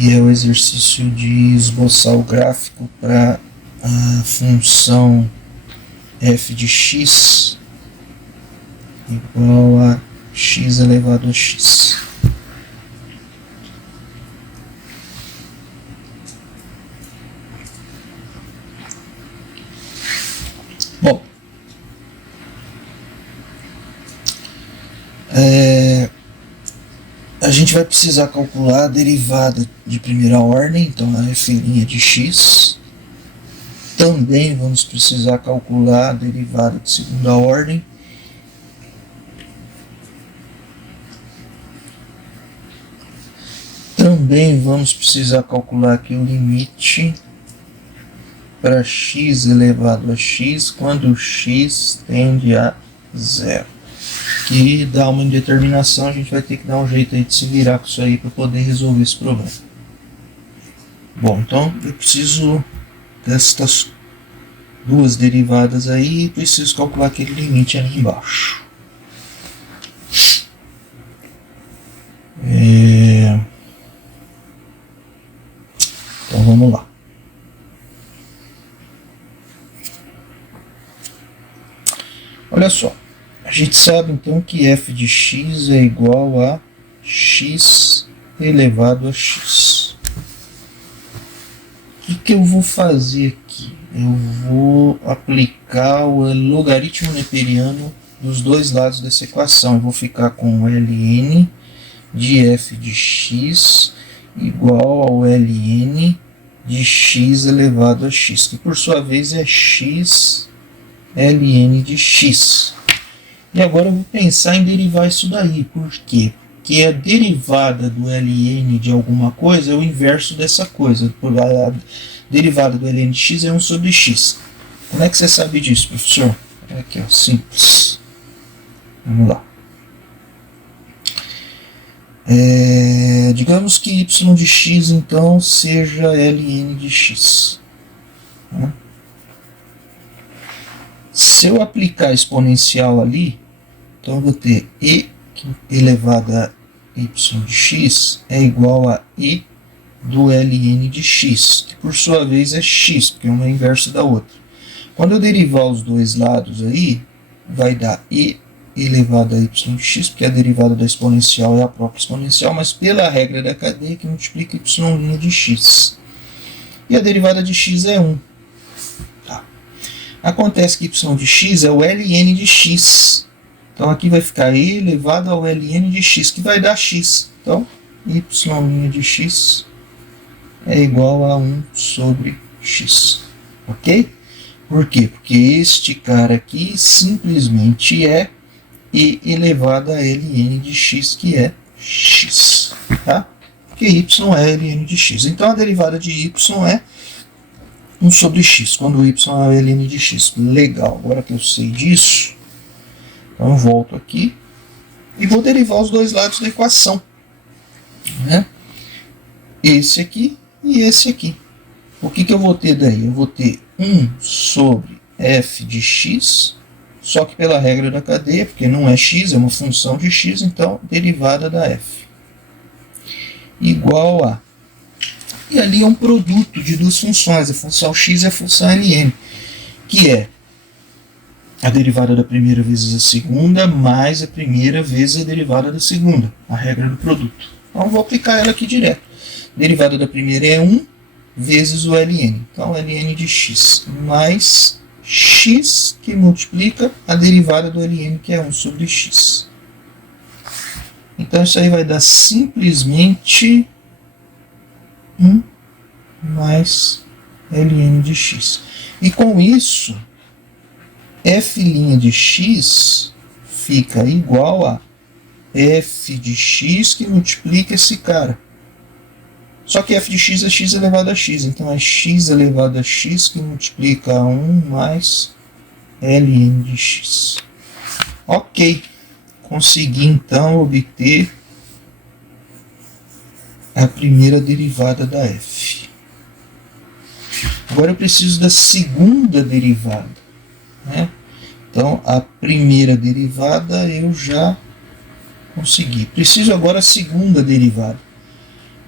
que é o exercício de esboçar o gráfico para a função f de x igual a x elevado a x. Bom, a gente vai precisar calcular a derivada de primeira ordem, então a f' de x. Também vamos precisar calcular a derivada de segunda ordem. Também vamos precisar calcular aqui o limite para x elevado a x quando x tende a zero. Que dá uma indeterminação, a gente vai ter que dar um jeito aí de se virar com isso aí para poder resolver esse problema. Bom, então eu preciso destas duas derivadas aí e preciso calcular aquele limite ali embaixo. Então vamos lá. Olha só, a gente sabe então que f de x é igual a x elevado a x. O que eu vou fazer aqui? Eu vou aplicar o logaritmo neperiano dos dois lados dessa equação. Eu vou ficar com ln de f de x igual ao ln de x elevado a x, que por sua vez é x ln de x. E agora eu vou pensar em derivar isso daí. Por quê? Porque a derivada do ln de alguma coisa é o inverso dessa coisa. A derivada do ln de x é 1 sobre x. Como é que você sabe disso, professor? Aqui, ó, simples. Vamos lá. Digamos que y de x, então, seja ln de x. Se eu aplicar exponencial ali, então eu vou ter e elevado a y de x é igual a e do ln de x, que por sua vez é x, porque uma é inverso da outra. Quando eu derivar os dois lados aí, vai dar e elevado a y de x, porque a derivada da exponencial é a própria exponencial, mas pela regra da cadeia que multiplica y' de x. E a derivada de x é 1. Tá. Acontece que y de x é o ln de x. Então aqui vai ficar e elevado ao ln de x, que vai dar x. Então, y' de x é igual a 1 sobre x. Ok? Por quê? Porque este cara aqui simplesmente é e elevado a ln de x, que é x. Tá? Porque y é ln de x. Então a derivada de y é 1 sobre x, quando y é ln de x. Legal, agora que eu sei disso, então eu volto aqui e vou derivar os dois lados da equação. Né? Esse aqui e esse aqui. O que eu vou ter daí? Eu vou ter 1 sobre f de x, só que pela regra da cadeia, porque não é x, é uma função de x, então derivada da f igual a... E ali é um produto de duas funções, a função x e a função ln, que é a derivada da primeira vezes a segunda, mais a primeira vezes a derivada da segunda, a regra do produto. Então eu vou aplicar ela aqui direto. A derivada da primeira é 1 vezes o ln. Então ln de x mais x, que multiplica a derivada do ln, que é 1 sobre x. Então isso aí vai dar simplesmente 1 mais ln de x. E com isso, f' de x fica igual a f de x que multiplica esse cara. Só que f de x é x elevado a x, então é x elevado a x que multiplica 1 mais ln de x. Ok, consegui então obter a primeira derivada da f. Agora eu preciso da segunda derivada. Né? Então a primeira derivada eu já consegui. Preciso agora a segunda derivada.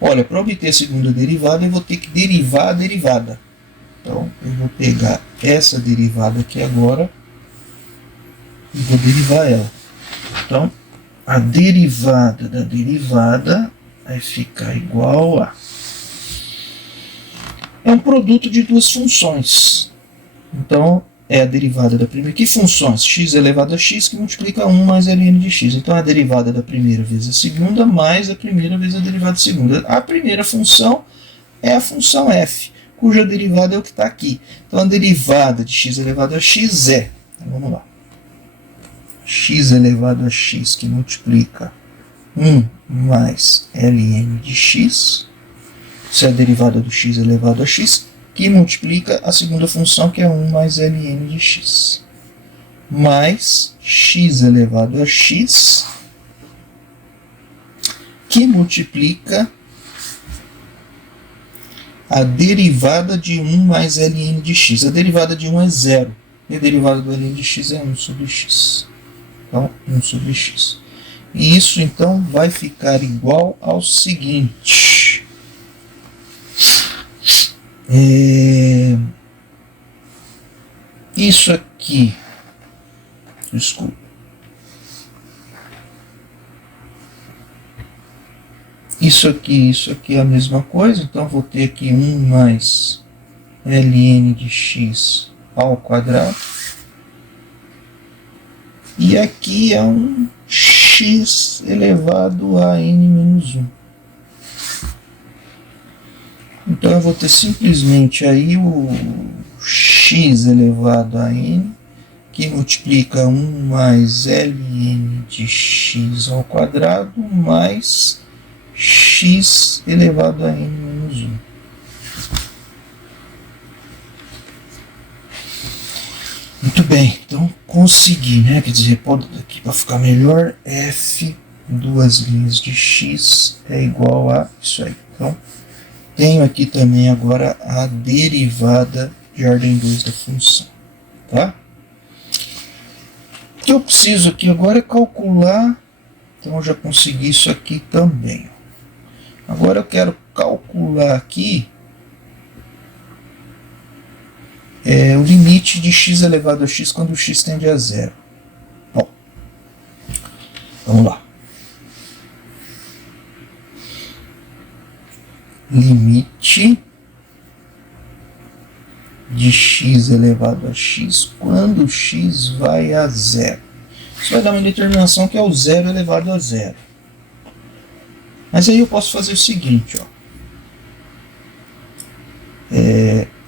Olha, para obter a segunda derivada, eu vou ter que derivar a derivada. Então, eu vou pegar essa derivada aqui agora e vou derivar ela. Então, a derivada da derivada vai ficar igual a... É um produto de duas funções. Então, é a derivada da primeira. Que funções? X elevado a x que multiplica 1 mais ln de x. Então, a derivada da primeira vezes a segunda mais a primeira vezes a derivada da segunda. A primeira função é a função f, cuja derivada é o que está aqui. Então, a derivada de x elevado a x é... Então, vamos lá. X elevado a x que multiplica 1 mais ln de x. Isso é a derivada do x elevado a x, que multiplica a segunda função, que é 1 mais ln de x. Mais x elevado a x, que multiplica a derivada de 1 mais ln de x. A derivada de 1 é 0, e a derivada do ln de x é 1 sobre x. Então, 1 sobre x. E isso, então, vai ficar igual ao seguinte... Isso aqui, desculpa, isso aqui é a mesma coisa, então vou ter aqui 1 mais ln de x ao quadrado, e aqui é um x elevado a n menos 1. Então eu vou ter simplesmente aí o x elevado a n, que multiplica 1 mais ln de x ao quadrado, mais x elevado a n menos 1. Muito bem, então consegui, né? Quer dizer, pode aqui para ficar melhor, f duas linhas de x é igual a isso aí. Então, tenho aqui também agora a derivada de ordem 2 da função, tá? O que eu preciso aqui agora é calcular, então eu já consegui isso aqui também. Agora eu quero calcular aqui o limite de x elevado a x quando x tende a zero. Bom, vamos lá. Limite de x elevado a x quando x vai a zero. Isso vai dar uma determinação que é o zero elevado a zero. Mas aí eu posso fazer o seguinte, ó.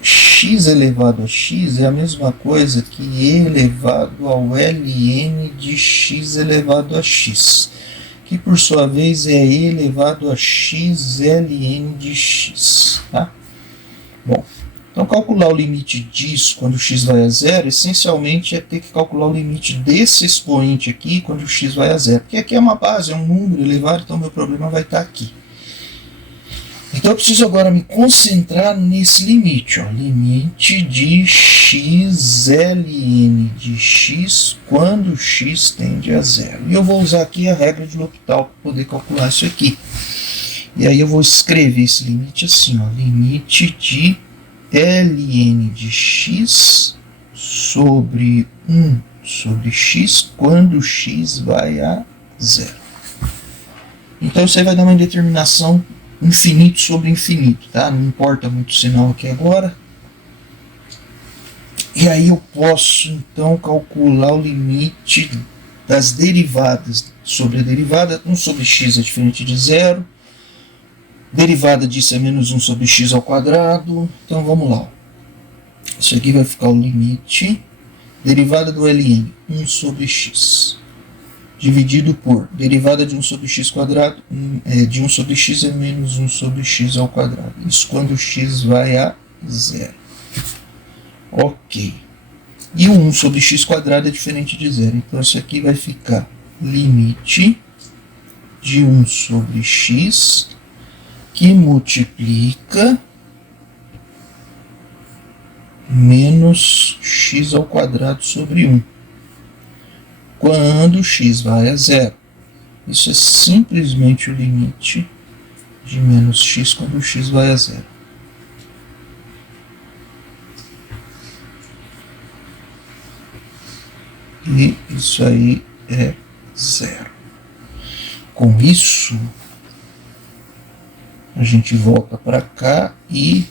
X elevado a x é a mesma coisa que e elevado ao ln de x elevado a x, que por sua vez é e elevado a x ln de x, tá? Bom, então calcular o limite disso quando x vai a zero, essencialmente é ter que calcular o limite desse expoente aqui quando x vai a zero, porque aqui é uma base, é um número elevado, então meu problema vai estar aqui. Então eu preciso agora me concentrar nesse limite, ó, limite de x ln de x quando x tende a zero. E eu vou usar aqui a regra de L'Hopital para poder calcular isso aqui. E aí eu vou escrever esse limite assim, ó, limite de ln de x sobre 1 sobre x quando x vai a zero. Então isso aí vai dar uma determinação infinito sobre infinito, tá? Não importa muito o sinal aqui agora. E aí eu posso então calcular o limite das derivadas sobre a derivada. 1 sobre x é diferente de zero. Derivada disso é menos 1 sobre x ao quadrado. Então vamos lá. Isso aqui vai ficar o limite. Derivada do ln, 1 sobre x. Dividido por derivada de 1 sobre x quadrado, de 1 sobre x é menos 1 sobre x ao quadrado. Isso quando x vai a zero. Ok. E o 1 sobre x quadrado é diferente de zero. Então isso aqui vai ficar limite de 1 sobre x que multiplica menos x ao quadrado sobre 1. Quando x vai a zero. Isso é simplesmente o limite de menos x quando x vai a zero. E isso aí é zero. Com isso, a gente volta para cá e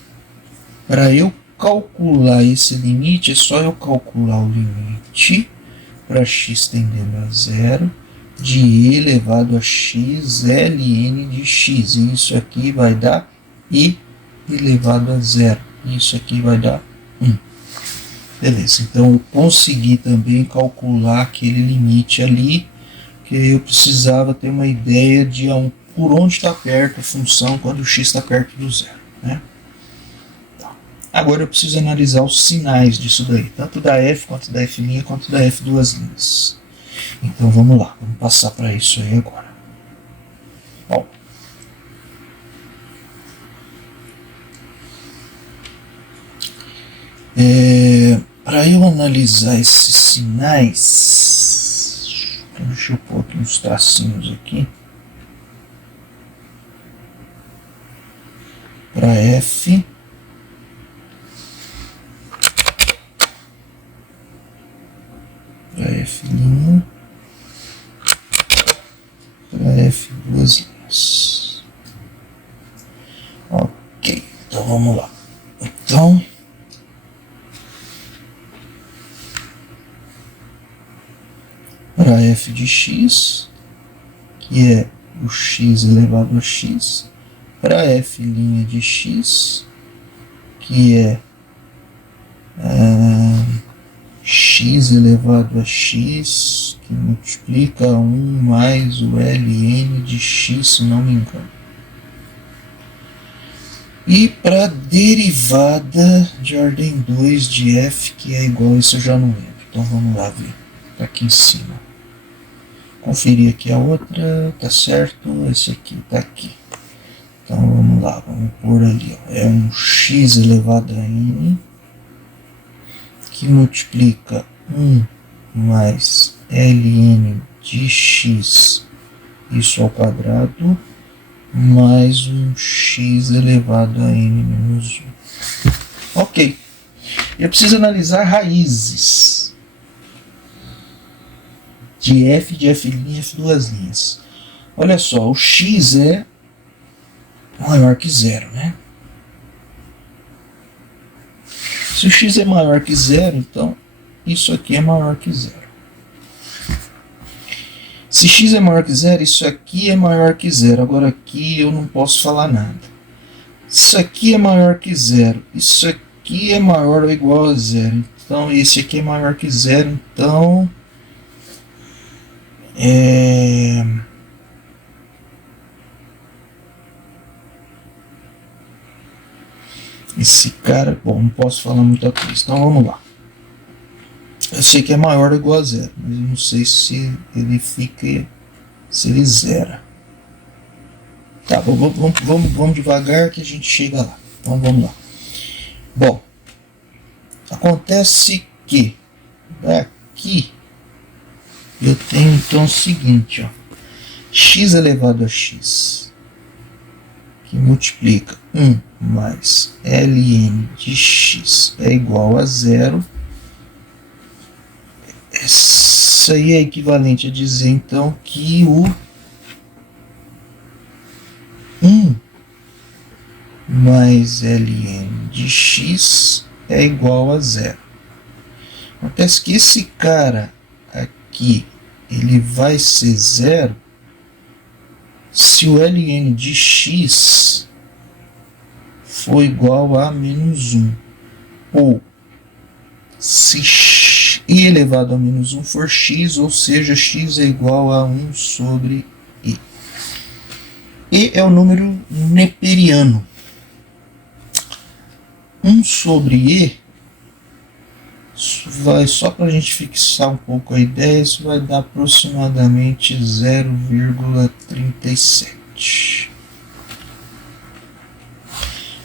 para eu calcular esse limite, é só eu calcular o limite para x tendendo a zero de e elevado a x ln de x. E isso aqui vai dar e elevado a zero. Isso aqui vai dar 1. Beleza, então eu consegui também calcular aquele limite ali, que eu precisava ter uma ideia de por onde está perto a função quando o x está perto do zero, né? Agora eu preciso analisar os sinais disso daí, tanto da f quanto da f' quanto da f duas linhas. Então vamos lá, vamos passar para isso aí agora. Bom, para eu analisar esses sinais, deixa eu pôr aqui uns tracinhos aqui. Para f, para f', para f duas linhas. Ok, então vamos lá. Então, para f de x, que é o x elevado a x, para f' de x, que é x elevado a x, que multiplica 1 mais o ln de x, se não me engano. E para derivada de ordem 2 de f, que é igual a isso, eu já não lembro. Então vamos lá ver, tá aqui em cima. Conferir aqui a outra, tá certo, esse aqui tá aqui. Então vamos lá, vamos pôr ali, ó. É um x elevado a n, que multiplica 1 mais ln de x, isso ao quadrado, mais um x elevado a n menos 1. Ok. Eu preciso analisar raízes de f, de f', f duas linhas. Olha só, o x é maior que zero, né? Se o x é maior que zero, então isso aqui é maior que zero. Se x é maior que zero, isso aqui é maior que zero. Agora aqui eu não posso falar nada. Isso aqui é maior que zero. Isso aqui é maior ou igual a zero. Então esse aqui é maior que zero. Então esse cara, bom, não posso falar muita coisa. Então vamos lá. Eu sei que é maior ou igual a zero, mas eu não sei se ele fica, se ele zera. Tá, vamos devagar que a gente chega lá. Então vamos lá. Bom, acontece que daqui eu tenho então o seguinte, ó, x elevado a x, que multiplica 1 mais ln de x é igual a zero. Isso aí é equivalente a dizer então que o 1 mais ln de x é igual a zero. Acontece que esse cara aqui ele vai ser zero se o ln de x for igual a menos 1, ou se e elevado a menos 1 for x, ou seja, x é igual a 1 sobre e. E é o número neperiano. 1 sobre e vai, só para a gente fixar um pouco a ideia, isso vai dar aproximadamente 0,37.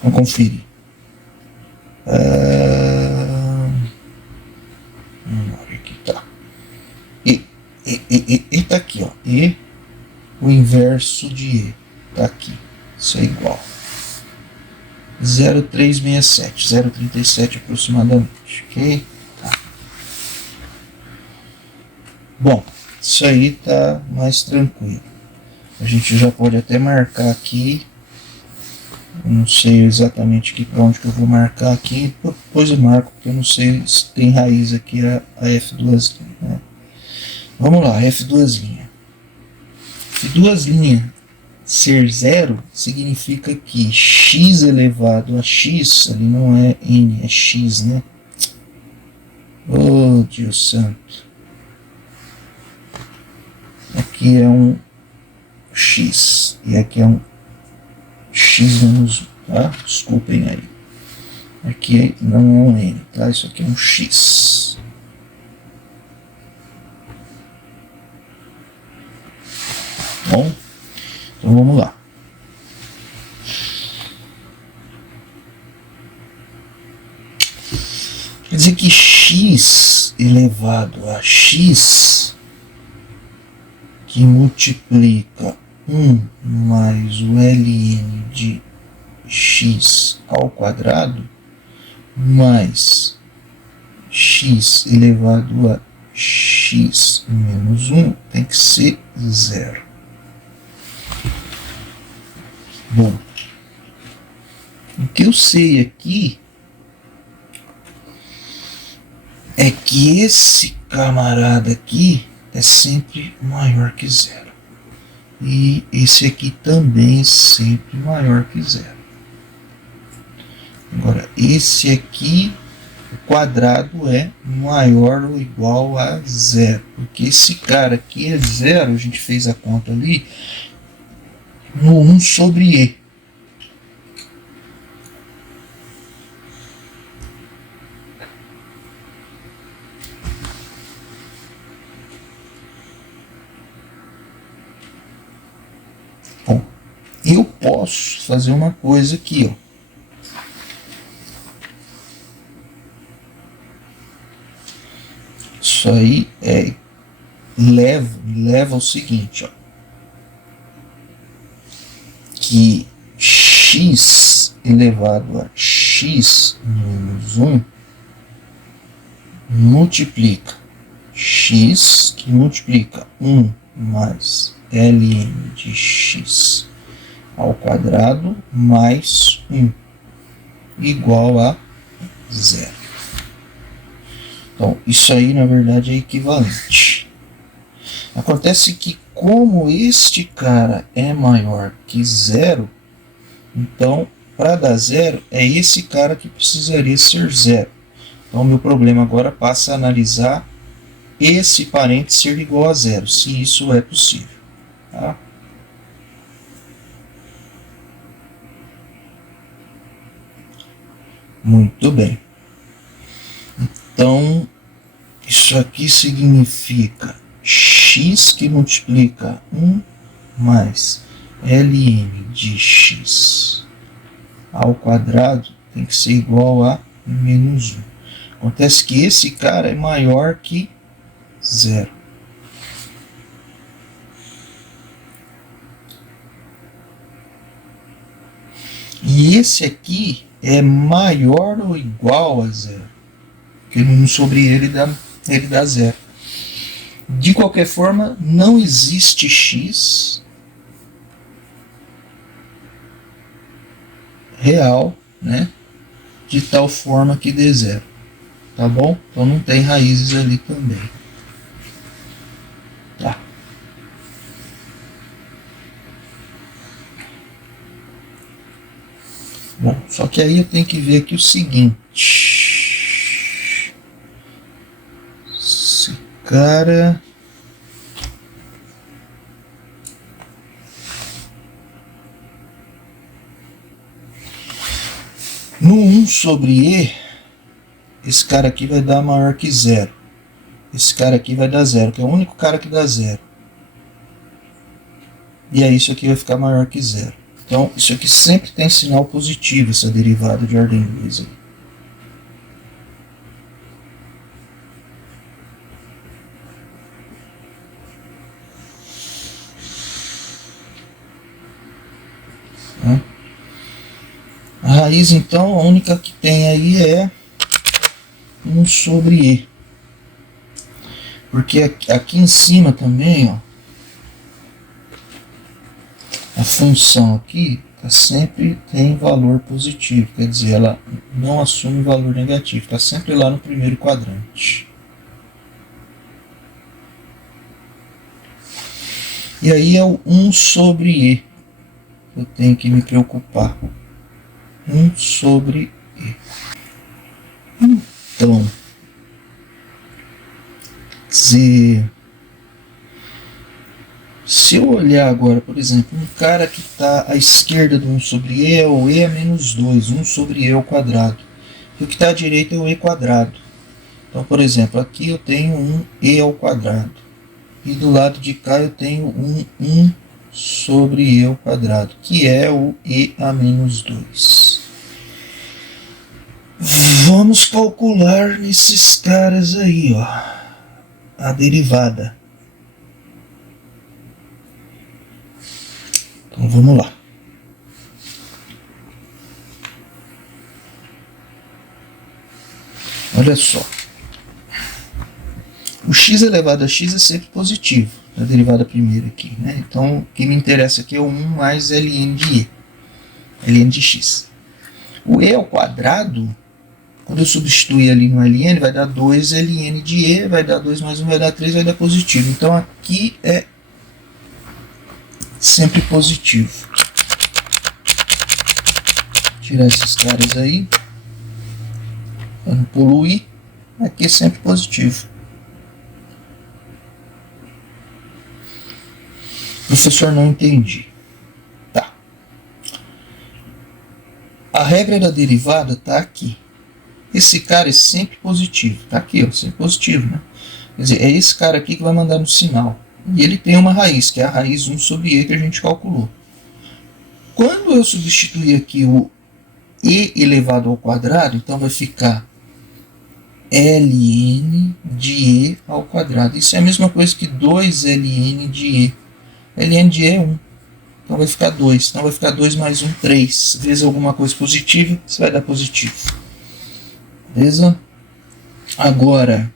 Vamos conferir. Aqui tá. E tá aqui, ó. E o inverso de e tá aqui. Isso é igual. 0,367, 0,37 aproximadamente, ok? Tá. Bom, isso aí tá mais tranquilo. A gente já pode até marcar aqui. Eu não sei exatamente aqui para onde que eu vou marcar aqui. Depois eu marco, porque eu não sei se tem raiz aqui a F2', né? Vamos lá, F2'. F2' ser zero significa que x elevado a x, ali não é n, é x, né? Oh, Deus santo. Aqui é um x e aqui é um x menos 1, tá? Desculpem aí. Aqui não é um n, tá? Isso aqui é um x. Bom, então vamos lá. Quer dizer que x elevado a x, que multiplica 1 mais o ln de x ao quadrado, mais x elevado a x menos 1, tem que ser zero. Bom, o que eu sei aqui é que esse camarada aqui é sempre maior que zero. E esse aqui também é sempre maior que zero. Agora, esse aqui, o quadrado é maior ou igual a zero. Porque esse cara aqui é zero, a gente fez a conta ali, no 1 sobre e. Bom, eu posso fazer uma coisa aqui, ó. Isso aí leva ao seguinte, ó, que x elevado a x menos 1 multiplica x, que multiplica 1 mais ln de x ao quadrado mais 1 igual a zero. Então, isso aí, na verdade, é equivalente. Acontece que, como este cara é maior que zero, então, para dar zero, é esse cara que precisaria ser zero. Então, meu problema agora passa a analisar esse parente ser igual a zero, se isso é possível. Tá? Muito bem. Então, isso aqui significa x que multiplica 1 mais ln de x ao quadrado tem que ser igual a menos 1. Acontece que esse cara é maior que zero. E esse aqui é maior ou igual a zero. Porque no 1 sobre ele dá zero. De qualquer forma, não existe x real, né, de tal forma que dê zero. Tá bom? Então não tem raízes ali também. Tá. Bom, só que aí eu tenho que ver aqui o seguinte. Esse cara... No 1 sobre e, esse cara aqui vai dar maior que zero. Esse cara aqui vai dar zero, que é o único cara que dá zero. E aí isso aqui vai ficar maior que zero. Então, isso aqui sempre tem sinal positivo, essa derivada de ordem 2 aí. raiz, então, a única que tem aí é 1 sobre E. Porque aqui em cima também, ó, a função aqui sempre tem valor positivo, quer dizer, ela não assume valor negativo, está sempre lá no primeiro quadrante. E aí é o 1 sobre E, eu tenho que me preocupar. 1 sobre E. Então, se eu olhar agora, por exemplo, um cara que está à esquerda do 1 sobre E é o E a menos 2, 1 sobre E ao quadrado. E o que está à direita é o E quadrado. Então, por exemplo, aqui eu tenho um E ao quadrado. E do lado de cá eu tenho um 1 sobre E ao quadrado, que é o E a menos 2. Vamos calcular nesses caras aí, ó, a derivada. Então vamos lá. Olha só. O x elevado a x é sempre positivo, a derivada primeira aqui, né? Então o que me interessa aqui é o 1 mais ln de e, ln de x. O e ao quadrado, quando eu substituir ali no ln, vai dar 2 ln de e, vai dar 2 mais 1, vai dar 3, vai dar positivo. Então aqui é sempre positivo. Tirar esses caras aí, para não poluir. Aqui é sempre positivo. Professor, não entendi. Tá. A regra da derivada está aqui. Esse cara é sempre positivo. Está aqui, ó, sempre positivo, né? Quer dizer, é esse cara aqui que vai mandar no sinal. E ele tem uma raiz, que é a raiz 1 sobre E que a gente calculou. Quando eu substituir aqui o E elevado ao quadrado, então vai ficar ln de E ao quadrado. Isso é a mesma coisa que 2 ln de E. ln de E é 1. Então vai ficar 2. Então vai ficar 2 mais 1, 3. Vezes alguma coisa positiva, você vai dar positivo. Beleza? Agora,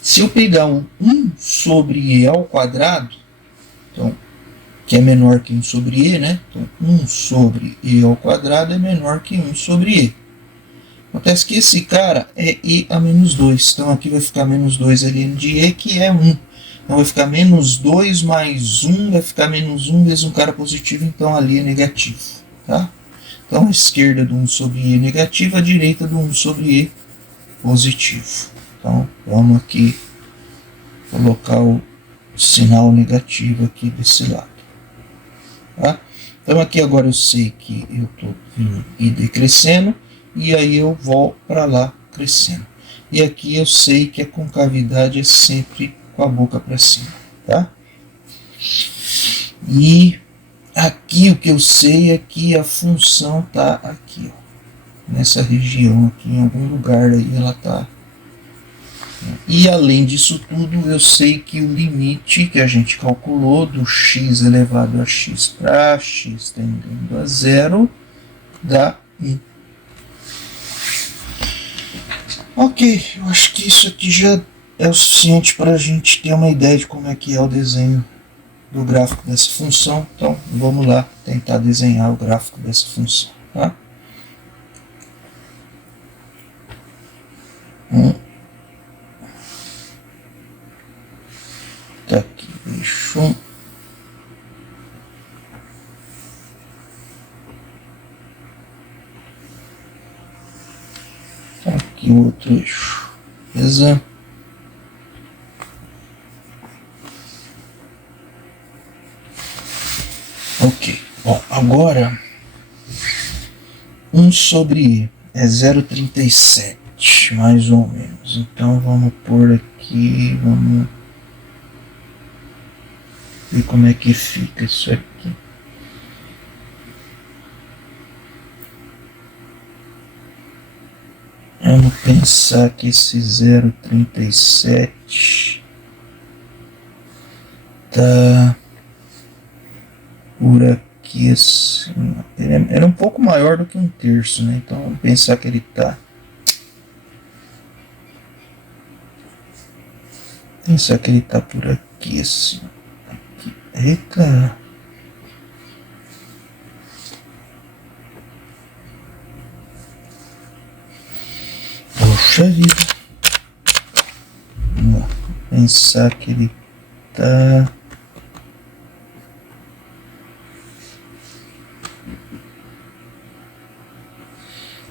se eu pegar o 1 sobre E ao quadrado, então, que é menor que 1 sobre E, né? Então 1 sobre E ao quadrado é menor que 1 sobre E. Acontece que esse cara é E a menos 2. Então aqui vai ficar menos 2 ln de E, que é 1. Então vai ficar menos 2 mais 1, vai ficar menos 1 vezes um cara positivo, então ali é negativo. Tá? Então a esquerda do 1 sobre E é negativo, a direita do 1 sobre E positivo. Então vamos aqui colocar o sinal negativo aqui desse lado. Tá? Então aqui agora eu sei que eu estou vindo e decrescendo, e aí eu vou para lá crescendo. E aqui eu sei que a concavidade é sempre com a boca para cima, tá? E aqui o que eu sei é que a função tá aqui, ó, nessa região aqui, em algum lugar aí ela tá. E além disso tudo, eu sei que o limite que a gente calculou do x elevado a x para x tendendo a zero dá 1. Ok, eu acho que isso aqui já é o suficiente para a gente ter uma ideia de como é que é o desenho do gráfico dessa função. Então vamos lá tentar desenhar o gráfico dessa função. Tá? Tá aqui, eixo. Tá aqui o outro eixo. Beleza? Ok. Bom, agora 1 sobre E é 0,37, mais ou menos. Então vamos pôr aqui, vamos ver como é que fica isso aqui. Vamos pensar que esse 0,37 tá por aqui. aqui assim. Ele é um pouco maior do que 1/3, né? Então vamos pensar que ele tá. Pensar que ele tá por aqui assim. Aqui. Eita! Poxa vida! Vamos pensar que ele tá.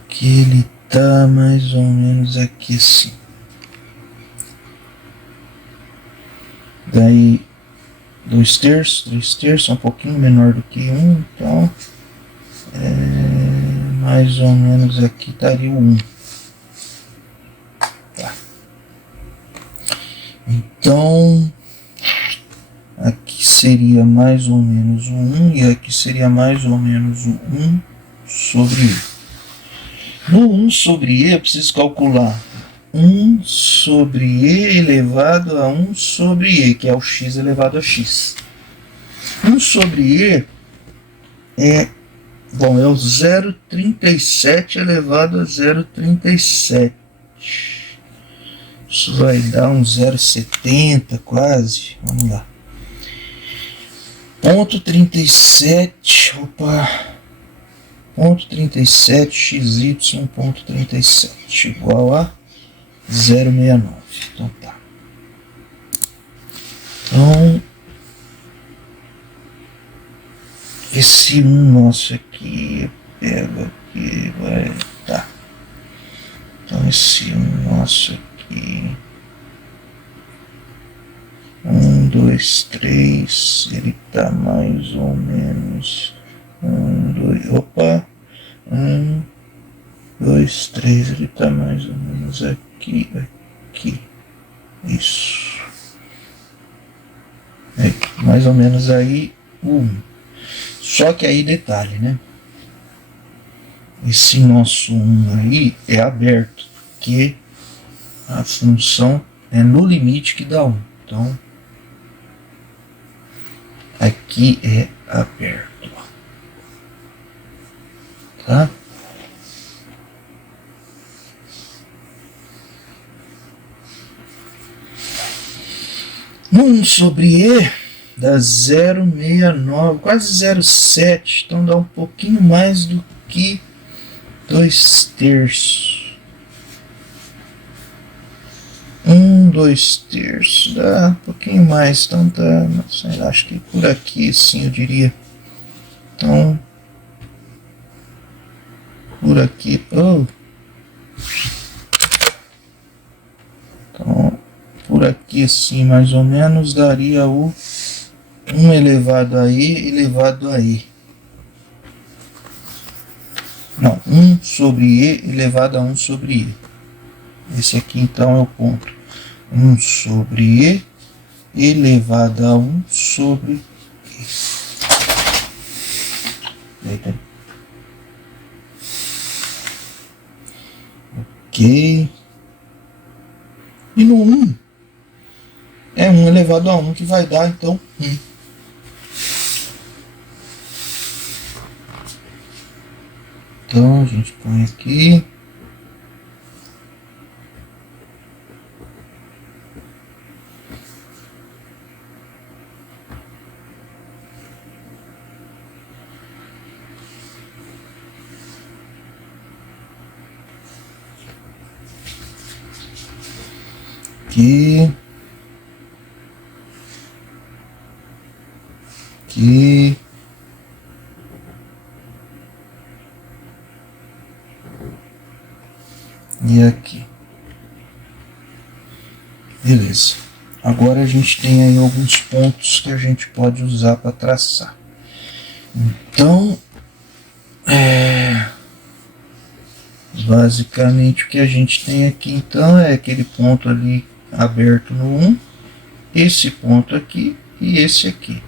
Que ele tá mais ou menos aqui assim. Daí 2/3, 3/3, um pouquinho menor do que 1, então mais ou menos aqui estaria o 1. Tá. Então aqui seria mais ou menos o 1 e aqui seria mais ou menos o 1 sobre E. No 1 sobre E eu preciso calcular 1 sobre E elevado a 1 sobre E, que é o x elevado a x. 1 sobre E é o 0,37 elevado a 0,37. Isso vai dar um 0,70 quase. Vamos lá. Ponto 37. Opa. Ponto 37 xy ponto 37 igual a 0,69. Então tá. Então esse 1 nosso aqui, eu pego aqui, vai, tá. Então esse 1 nosso aqui, 1, 2, 3, ele tá mais ou menos 1, 2, opa, 1, 2, 3, ele tá mais ou menos aqui, aqui, isso. É, mais ou menos aí o 1. Só que aí detalhe, né? Esse nosso 1 aí é aberto, porque a função é no limite que dá 1. Então, aqui é aberto. Tá? No 1 sobre E dá 0,69, quase 0,7, então dá um pouquinho mais do que 2/3. 2/3, dá um pouquinho mais, então tá, sei lá, acho que por aqui sim eu diria. Então, por aqui, então, por aqui assim mais ou menos daria o 1 elevado a E elevado a E. Não, 1 sobre E elevado a 1 sobre E. Esse aqui então é o ponto. 1 sobre E elevado a 1 sobre E. Eita. Ok. E no 1 é 1 elevado a 1 que vai dar então 1. Então a gente põe aqui. Aqui. Aqui. E aqui. Beleza. Agora a gente tem aí alguns pontos que a gente pode usar para traçar. Então, basicamente o que a gente tem aqui então é aquele ponto ali aberto no 1, esse ponto aqui e esse aqui.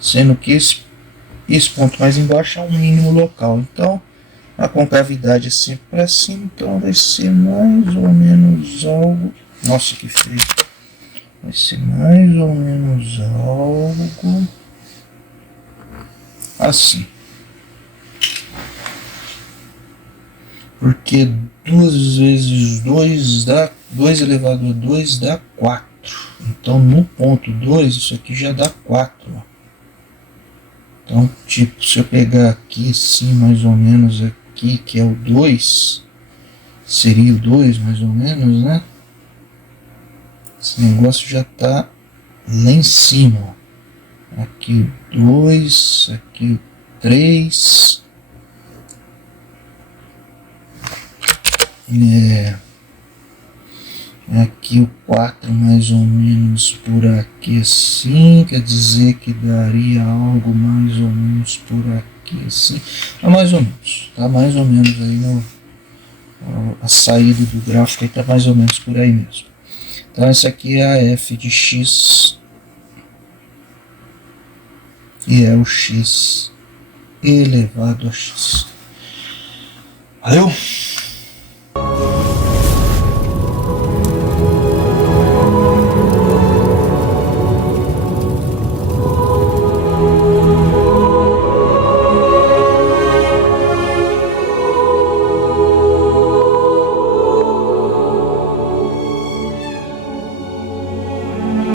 Sendo que esse ponto mais embaixo é um mínimo local. Então, a concavidade é sempre para cima, então vai ser mais ou menos algo. Nossa, que feio! Vai ser mais ou menos algo assim. Porque 2 vezes 2 dá 2 elevado a 2 dá 4. Então no ponto 2 isso aqui já dá 4. Ó. Então, tipo, se eu pegar aqui assim, mais ou menos aqui, que é o 2, seria o 2 mais ou menos, né? Esse negócio já tá lá em cima, ó. Aqui o 2, aqui o 3. Aqui o 4 mais ou menos por aqui assim, quer dizer que daria algo mais ou menos por aqui assim. Tá mais ou menos aí no, a saída do gráfico aí tá mais ou menos por aí mesmo. Então essa aqui é a f de x, que é o x elevado a x. Valeu?